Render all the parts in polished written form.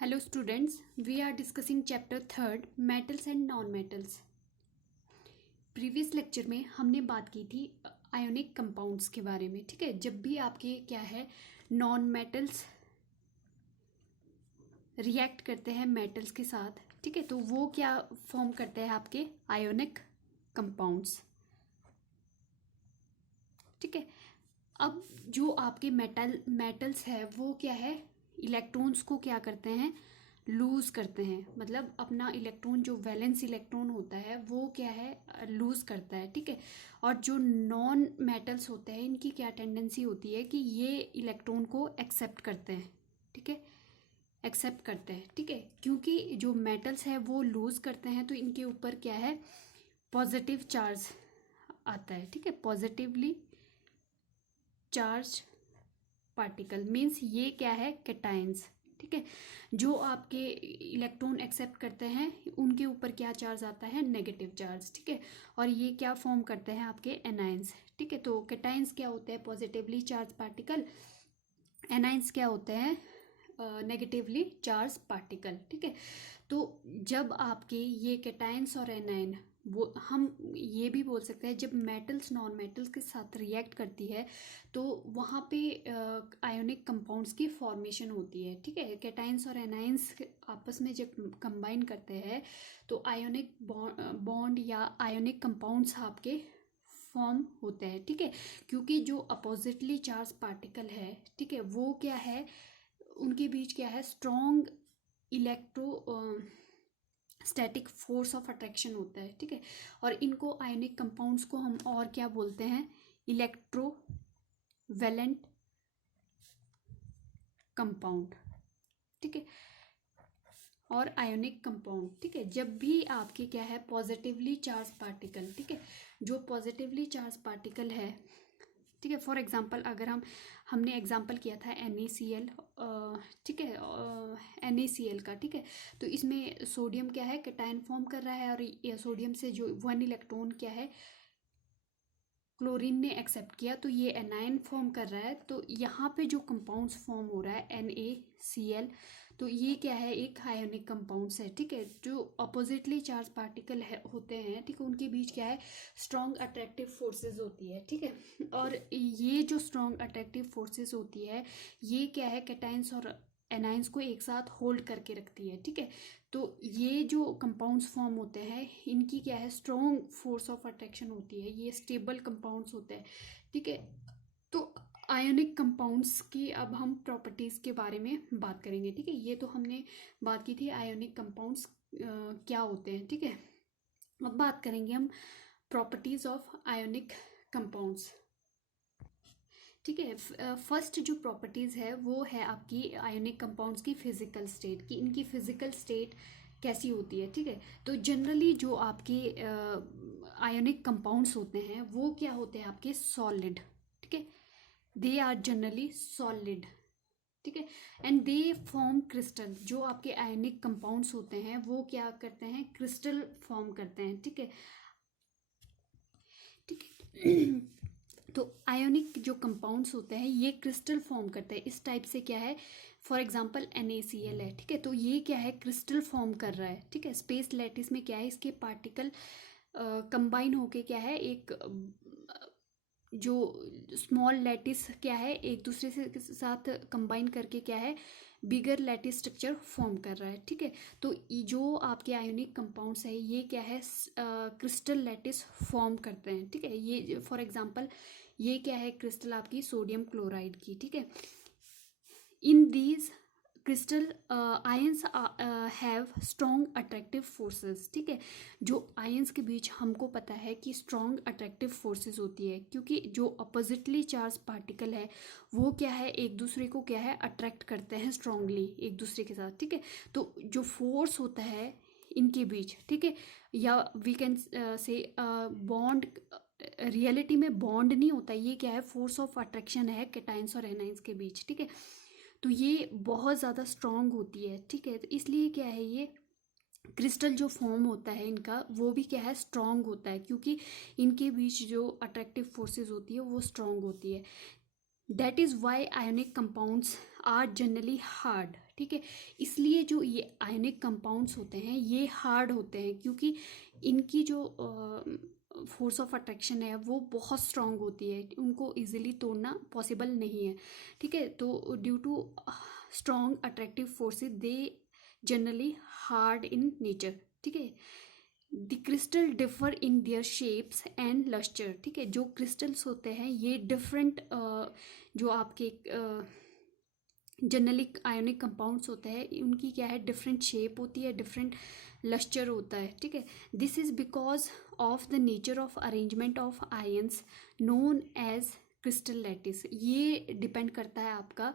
Hello students, we are discussing chapter 3 metals and non-metals. Previous lecture में हमने बात की थी आयोनिक कंपाउंड्स के बारे में. ठीक है, जब भी आपके क्या है नॉन मेटल्स रिएक्ट करते हैं मेटल्स के साथ, ठीक है, तो वो क्या फॉर्म करते हैं आपके आयोनिक कंपाउंड्स. ठीक है, अब जो आपके मेटल्स है वो क्या है, इलेक्ट्रॉन्स को क्या करते हैं, लूज करते हैं. मतलब अपना इलेक्ट्रॉन जो वैलेंस इलेक्ट्रॉन होता है वो क्या है, लूज करता है. ठीक है, और जो नॉन मेटल्स होते हैं इनकी क्या टेंडेंसी होती है कि ये इलेक्ट्रॉन को एक्सेप्ट करते हैं. ठीक है, एक्सेप्ट करते हैं. ठीक है, क्योंकि जो मेटल्स है वो लूज करते हैं तो इनके ऊपर क्या है, पॉजिटिव चार्ज आता है. ठीक है, पॉजिटिवली चार्ज पार्टिकल मीन्स ये क्या है, कैटायंस. ठीक है, जो आपके इलेक्ट्रॉन एक्सेप्ट करते हैं उनके ऊपर क्या चार्ज आता है, नेगेटिव चार्ज. ठीक है, और ये क्या फॉर्म करते हैं आपके एनायंस. ठीक है, तो कैटायंस क्या होते हैं, पॉजिटिवली चार्ज पार्टिकल. एनायंस क्या होते हैं, नेगेटिवली चार्ज पार्टिकल. ठीक है, तो जब आपके ये कैटायंस और एनायन, वो हम ये भी बोल सकते हैं जब मेटल्स नॉन मेटल्स के साथ रिएक्ट करती है तो वहाँ पे आयोनिक कंपाउंड्स की फॉर्मेशन होती है. ठीक है, कैटायंस और एनायंस आपस में जब कंबाइन करते हैं तो आयोनिक बॉन्ड या आयोनिक कंपाउंड्स आपके फॉर्म होते हैं. ठीक है, क्योंकि जो अपोजिटली चार्ज पार्टिकल है, ठीक है, वो क्या है, उनके बीच क्या है, strong electro static force of attraction होता है. ठीक है, और इनको आयोनिक कंपाउंड्स को हम और क्या बोलते हैं, इलेक्ट्रो वैलेंट कंपाउंड. ठीक है, और आयोनिक कंपाउंड. ठीक है, जब भी आपके क्या है, पॉजिटिवली चार्ज पार्टिकल, ठीक है, जो पॉजिटिवली चार्ज पार्टिकल है, ठीक है, फॉर एग्जांपल अगर हमने एग्जांपल किया था NaCl. ठीक है, NaCl का. ठीक है, तो इसमें सोडियम क्या है, कैटायन फॉर्म कर रहा है और सोडियम से जो 1 इलेक्ट्रॉन क्या है, क्लोरीन ने एक्सेप्ट किया तो ये एनायन फॉर्म कर रहा है. तो यहाँ पे जो कंपाउंड्स फॉर्म हो रहा है NaCl, तो ये क्या है, एक आयोनिक कंपाउंड्स है. ठीक है, जो अपोजिटली चार्ज पार्टिकल होते हैं, ठीक है, उनके बीच क्या है, स्ट्रॉन्ग अट्रैक्टिव फोर्सेस होती है. ठीक है, और ये जो स्ट्रॉन्ग अट्रैक्टिव फोर्सेस होती है ये क्या है, कैटायंस और एनायंस को एक साथ होल्ड करके रखती है. ठीक है, तो ये जो कंपाउंड्स फॉर्म होते हैं इनकी क्या है, स्ट्रॉन्ग फोर्स ऑफ अट्रैक्शन होती है, ये स्टेबल कंपाउंड्स होते हैं. ठीक है, तो आयोनिक कंपाउंड्स की अब हम प्रॉपर्टीज के बारे में बात करेंगे. ठीक है, ये तो हमने बात की थी आयोनिक कंपाउंड्स क्या होते हैं. ठीक है, अब बात करेंगे हम प्रॉपर्टीज ऑफ आयोनिक कंपाउंड्स. ठीक है, फर्स्ट जो प्रॉपर्टीज है वो है आपकी आयोनिक कंपाउंड्स की फिजिकल स्टेट, कि इनकी फिजिकल स्टेट कैसी होती है. ठीक है, तो जनरली जो आपके आयोनिक कंपाउंड्स होते हैं वो क्या होते हैं, आपके सॉलिड. ठीक है, दे आर जनरली सॉलिड. ठीक है, एंड दे फॉर्म क्रिस्टल. जो आपके आयोनिक कंपाउंड्स होते हैं वो क्या करते हैं, क्रिस्टल फॉर्म करते हैं. ठीक है, ठीक है, तो आयोनिक जो कंपाउंड्स होते हैं ये क्रिस्टल फॉर्म करते हैं. इस टाइप से क्या है, फॉर एग्जांपल NaCl है. ठीक है, तो ये क्या है, क्रिस्टल फॉर्म कर रहा है. ठीक है, स्पेस लैटिस में क्या है, इसके पार्टिकल कंबाइन होके क्या है, एक जो स्मॉल लैटिस क्या है एक दूसरे से साथ कंबाइन करके क्या है, बिगर लैटिस स्ट्रक्चर फॉर्म कर रहा है. ठीक है, तो जो आपके आयोनिक कंपाउंड्स है ये क्या है, क्रिस्टल लैटिस फॉर्म करते हैं. ठीक है, ये फॉर एग्जांपल ये क्या है, क्रिस्टल आपकी सोडियम क्लोराइड की. ठीक है, in these crystal ions have strong attractive forces. ठीक है, जो आयंस के बीच हमको पता है कि स्ट्रॉन्ग अट्रैक्टिव फोर्सेस होती है, क्योंकि जो अपोजिटली चार्ज पार्टिकल है वो क्या है, एक दूसरे को क्या है, अट्रैक्ट करते हैं स्ट्रांगली एक दूसरे के साथ. ठीक है, तो जो फोर्स होता है इनके बीच, ठीक है, या we can say bond, reality में बॉन्ड नहीं होता, ये क्या है, फोर्स ऑफ अट्रैक्शन है कैटायंस और एनायंस के बीच. ठीक है, तो ये बहुत ज़्यादा स्ट्रॉन्ग होती है. ठीक है, तो इसलिए क्या है, ये क्रिस्टल जो फॉर्म होता है इनका वो भी क्या है, स्ट्रॉन्ग होता है, क्योंकि इनके बीच जो अट्रैक्टिव फोर्सेस होती है वो स्ट्रॉन्ग होती है. That is why ionic compounds are generally hard. ठीक है। इसलिए जो ये आयनिक कंपाउंड्स होते हैं ये हार्ड होते हैं, क्योंकि इनकी जो फोर्स ऑफ अट्रैक्शन है वो बहुत स्ट्रांग होती है, उनको इजीली तोड़ना पॉसिबल नहीं है, ठीक है। तो due to strong attractive forces they generally hard in nature, ठीक है। The crystal differ in their shapes and lustre, ठीक है। जो क्रिस्टल्स होते हैं ये डिफरेंट जो आपके जनरली आयोनिक कंपाउंड्स होते हैं उनकी क्या है, डिफरेंट शेप होती है, डिफरेंट लस्टर होता है, ठीक है। This is because of the nature of arrangement of ions known as crystal lattice. ये डिपेंड करता है आपका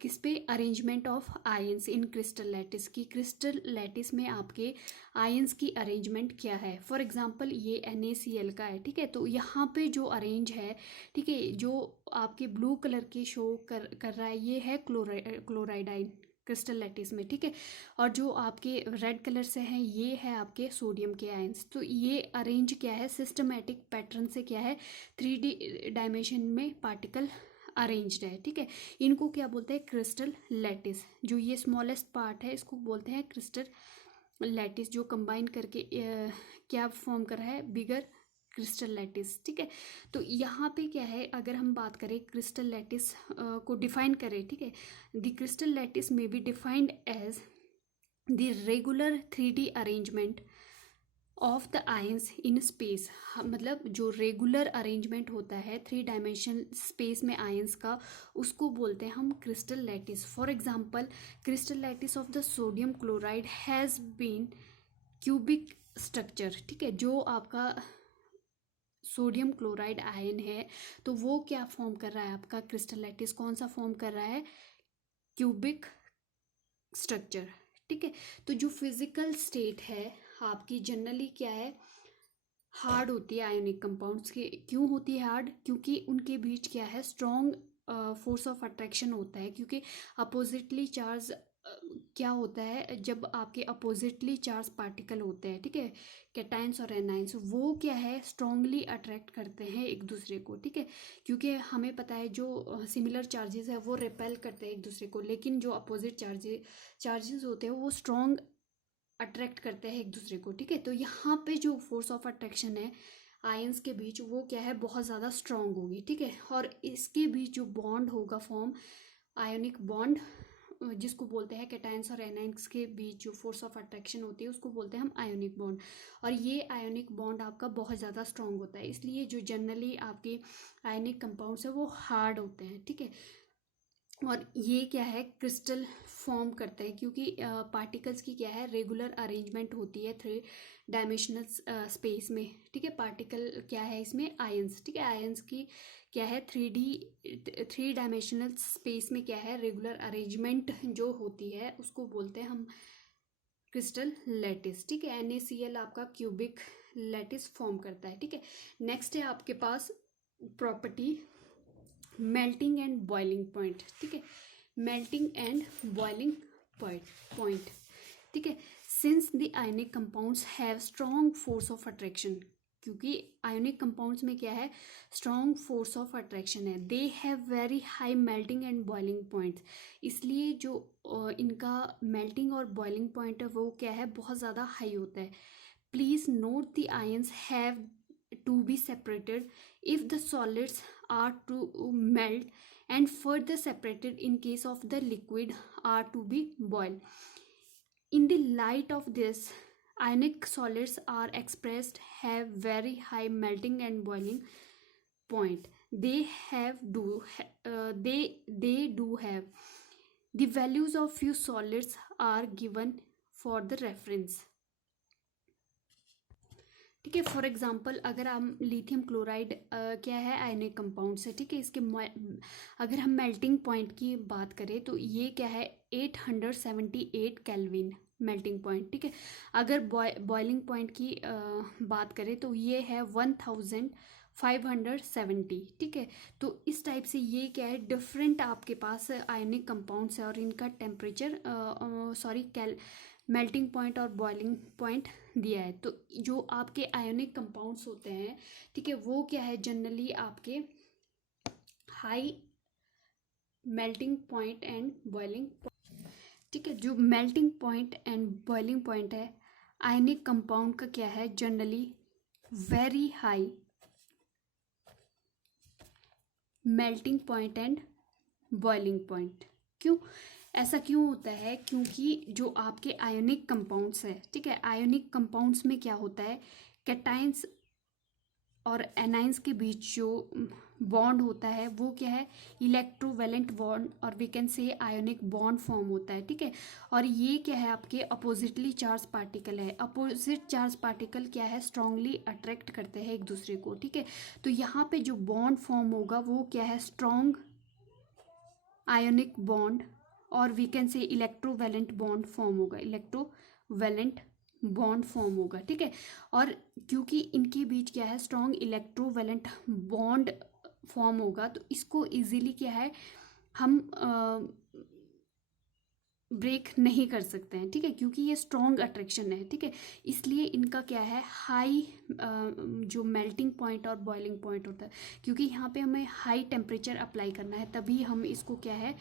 किस पे, arrangement of ions in crystal lattice की, क्रिस्टल लैटिस में आपके आयंस की अरेंजमेंट क्या है। फॉर एग्जांपल ये NaCl का है, ठीक है। तो यहाँ पे जो अरेंज है, ठीक है, जो आपके ब्लू कलर के शो कर रहा है ये है क्लोराइड आयन क्रिस्टल लैटिस में, ठीक है। और जो आपके रेड कलर से हैं ये है आपके सोडियम के आयंस। तो ये अरेंज क्या है, सिस्टमेटिक पैटर्न से क्या है, 3D डायमेंशन में पार्टिकल अरेंज्ड है, ठीक है। इनको क्या बोलते हैं, क्रिस्टल लैटिस। जो ये स्मॉलेस्ट पार्ट है इसको बोलते हैं क्रिस्टल लैटिस, जो कंबाइन करके क्या फॉर्म कर रहा है, बिगर क्रिस्टल लैटिस, ठीक है। तो यहाँ पे क्या है, अगर हम बात करें क्रिस्टल लैटिस को डिफाइन करें, ठीक है, the crystal lattice may be defined as the regular 3D arrangement of the ions in space. मतलब जो रेगुलर अरेंजमेंट होता है 3 डायमेंशन स्पेस में आयंस का, उसको बोलते हैं हम crystal lattice. For example crystal lattice of the sodium chloride has been cubic structure, ठीक है। जो आपका सोडियम क्लोराइड आयन है तो वो क्या फॉर्म कर रहा है, आपका क्रिस्टल लैटिस कौन सा फॉर्म कर रहा है, क्यूबिक स्ट्रक्चर, ठीक है। तो जो फिजिकल स्टेट है आपकी जनरली क्या है, हार्ड होती है आयोनिक कंपाउंड्स के। क्यों होती है हार्ड, क्योंकि उनके बीच क्या है, स्ट्रॉन्ग फोर्स ऑफ अट्रैक्शन होता है। क्योंकि अपोजिटली चार्ज क्या होता है, जब आपके अपोजिटली चार्ज पार्टिकल होते हैं, ठीक है, कैटायंस और एनायंस, वो क्या है, स्ट्रांगली अट्रैक्ट करते हैं एक दूसरे को, ठीक है। क्योंकि हमें पता है जो सिमिलर चार्जेस है वो रिपेल करते हैं एक दूसरे को, लेकिन जो अपोजिट चार्जेस होते हैं वो स्ट्रॉन्ग अट्रैक्ट करते हैं एक दूसरे को, ठीक है। तो यहाँ पे जो फोर्स ऑफ अट्रैक्शन है आयंस के बीच वो क्या है, बहुत ज़्यादा स्ट्रॉन्ग होगी, ठीक है। और इसके बीच जो बॉन्ड होगा फॉर्म, आयोनिक बॉन्ड, जिसको बोलते हैं कैटायंस और एनायंस के बीच जो फोर्स ऑफ अट्रैक्शन होती है उसको बोलते हैं हम आयोनिक बॉन्ड। और ये आयोनिक बॉन्ड आपका बहुत ज़्यादा स्ट्रॉन्ग होता है, इसलिए जो जनरली आपके आयोनिक कंपाउंड्स है वो हार्ड होते हैं, ठीक है। और ये क्या है, क्रिस्टल फॉर्म करते हैं, क्योंकि पार्टिकल्स की क्या है, रेगुलर अरेंजमेंट होती है 3 डायमेंशनल स्पेस में, ठीक है। पार्टिकल क्या है इसमें, आयंस, ठीक है। आयंस की क्या है, 3 डायमेंशनल स्पेस में क्या है, रेगुलर अरेंजमेंट जो होती है उसको बोलते हैं हम क्रिस्टल लैटिस, ठीक है। NaCl आपका क्यूबिक लैटिस फॉर्म करता है, ठीक है। नेक्स्ट है आपके पास property melting and boiling point, ठीक है। मेल्टिंग एंड बॉइलिंग पॉइंट, ठीक है। Since the ionic compounds have strong force of attraction, क्योंकि आयोनिक कंपाउंड्स में क्या है, स्ट्रॉन्ग फोर्स ऑफ अट्रैक्शन है, they have very high melting and boiling points. इसलिए जो इनका मेल्टिंग और बॉइलिंग पॉइंट है वो क्या है, बहुत ज़्यादा हाई होता है। Please note the ions have to be separated if the solids are to melt, and further separated in case of the liquid are to be boiled. In the light of this, ionic solids are expressed have very high melting and boiling point. They do have the values of few solids are given for the reference, ठीक है। For example अगर हम lithium chloride क्या है, ionic compound है, ठीक है। इसके अगर हम मेल्टिंग पॉइंट की बात करें तो ये क्या है, 878 केल्विन मेल्टिंग पॉइंट, ठीक है। अगर बॉइलिंग पॉइंट की बात करें तो ये है 1570, ठीक है। तो इस टाइप से ये क्या है, डिफरेंट आपके पास आयनिक कंपाउंड्स है और इनका टेम्परेचर मेल्टिंग पॉइंट और बॉइलिंग पॉइंट दिया है। तो जो आपके आयोनिक कंपाउंड्स होते हैं, ठीक है, वो क्या है, जनरली आपके high melting point and boiling है। जो melting point and boiling point है आयनिक कंपाउंड का क्या है, generally very high melting point and boiling point. क्यों ऐसा क्यों होता है, क्योंकि जो आपके आयोनिक कंपाउंड्स है, ठीक है, आयोनिक कंपाउंड्स में क्या होता है, कैटाइंस और एनाइंस के बीच जो बॉन्ड होता है वो क्या है, इलेक्ट्रोवैलेंट बॉन्ड, और we can say ionic bond form होता है, ठीक है। और ये क्या है, आपके अपोजिटली चार्ज पार्टिकल है। अपोजिट चार्ज पार्टिकल क्या है, स्ट्रांगली अट्रैक्ट करते हैं एक दूसरे को, ठीक है। तो यहाँ पे जो बॉन्ड फॉर्म होगा वो क्या है, स्ट्रॉन्ग आयोनिक बॉन्ड, और we can say electrovalent bond form होगा, इलेक्ट्रोवैलेंट बॉन्ड फॉर्म होगा, ठीक है। और क्योंकि इनके बीच क्या है, स्ट्रॉन्ग इलेक्ट्रोवैलेंट बॉन्ड फॉर्म होगा, तो इसको इजीली क्या है, हम ब्रेक नहीं कर सकते हैं, ठीक है, क्योंकि ये स्ट्रॉन्ग अट्रैक्शन है, ठीक है। इसलिए इनका क्या है, हाई जो मेल्टिंग पॉइंट और बॉइलिंग पॉइंट होता है, क्योंकि यहाँ पे हमें हाई टेम्परेचर अप्लाई करना है, तभी हम इसको क्या है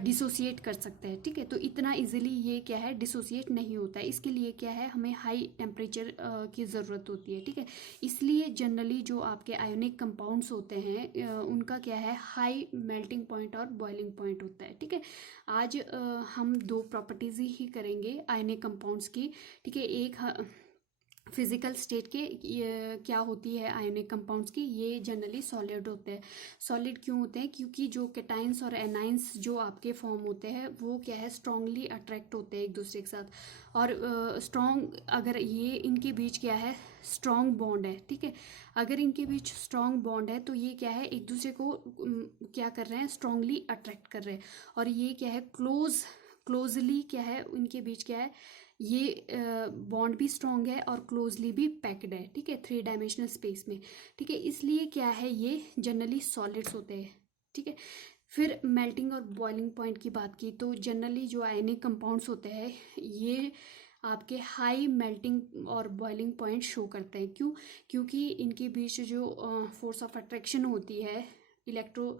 डिसोसिएट कर सकते हैं, ठीक है। तो इतना इजीली ये क्या है डिसोसिएट नहीं होता है, इसके लिए क्या है, हमें हाई टेम्परेचर की ज़रूरत होती है, ठीक है। इसलिए जनरली जो आपके आयोनिक कंपाउंड्स होते हैं उनका क्या है, हाई मेल्टिंग पॉइंट और बॉइलिंग पॉइंट होता है, ठीक है। आज हम दो प्रॉपर्टीज ही करेंगे आयोनिक कंपाउंड्स की, ठीक है। एक फिजिकल स्टेट के क्या होती है आयोनिक कंपाउंड्स की, ये जनरली सॉलिड होते हैं। सॉलिड क्यों होते हैं, क्योंकि जो कैटाइंस और एनाइंस जो आपके फॉर्म होते हैं वो क्या है, स्ट्रांगली अट्रैक्ट होते हैं एक दूसरे के साथ, और स्ट्रॉन्ग अगर ये इनके बीच क्या है, स्ट्रॉन्ग बॉन्ड है, ठीक है। अगर इनके बीच स्ट्रॉन्ग बॉन्ड है तो ये क्या है, एक दूसरे को क्या कर रहे हैं, स्ट्रांगली अट्रैक्ट कर रहे हैं, और ये क्या है, क्लोजली क्या है, उनके बीच क्या है, ये बॉन्ड भी स्ट्रॉन्ग है और क्लोजली भी पैक्ड है, ठीक है, 3 डायमेंशनल स्पेस में, ठीक है। इसलिए क्या है, ये जनरली सॉलिड्स होते हैं, ठीक है। फिर मेल्टिंग और बॉइलिंग पॉइंट की बात की तो जनरली जो आयनिक कंपाउंड्स होते हैं ये आपके हाई मेल्टिंग और बॉइलिंग पॉइंट शो करते हैं। क्यों, क्योंकि इनके बीच जो फोर्स ऑफ अट्रैक्शन होती है, electro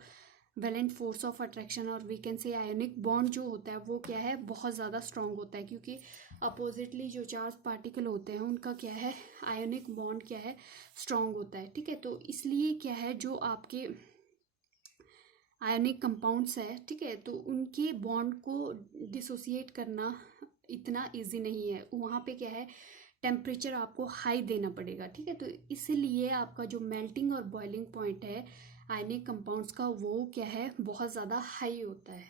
valent force of attraction, और we can say ionic bond जो होता है वो क्या है, बहुत ज़्यादा स्ट्रांग होता है, क्योंकि अपोजिटली जो चार्ज पार्टिकल होते हैं उनका क्या है, आयोनिक बॉन्ड क्या है, स्ट्रांग होता है, ठीक है। तो इसलिए क्या है, जो आपके आयोनिक कंपाउंड्स है, ठीक है, तो उनके बॉन्ड को डिसोसिएट करना इतना इजी नहीं है, वहाँ पे क्या है, टेम्परेचर आपको हाई देना पड़ेगा, ठीक है। तो इसीलिए आपका जो मेल्टिंग और बॉइलिंग पॉइंट है आयनिक कंपाउंड्स का वो क्या है, बहुत ज़्यादा हाई होता है।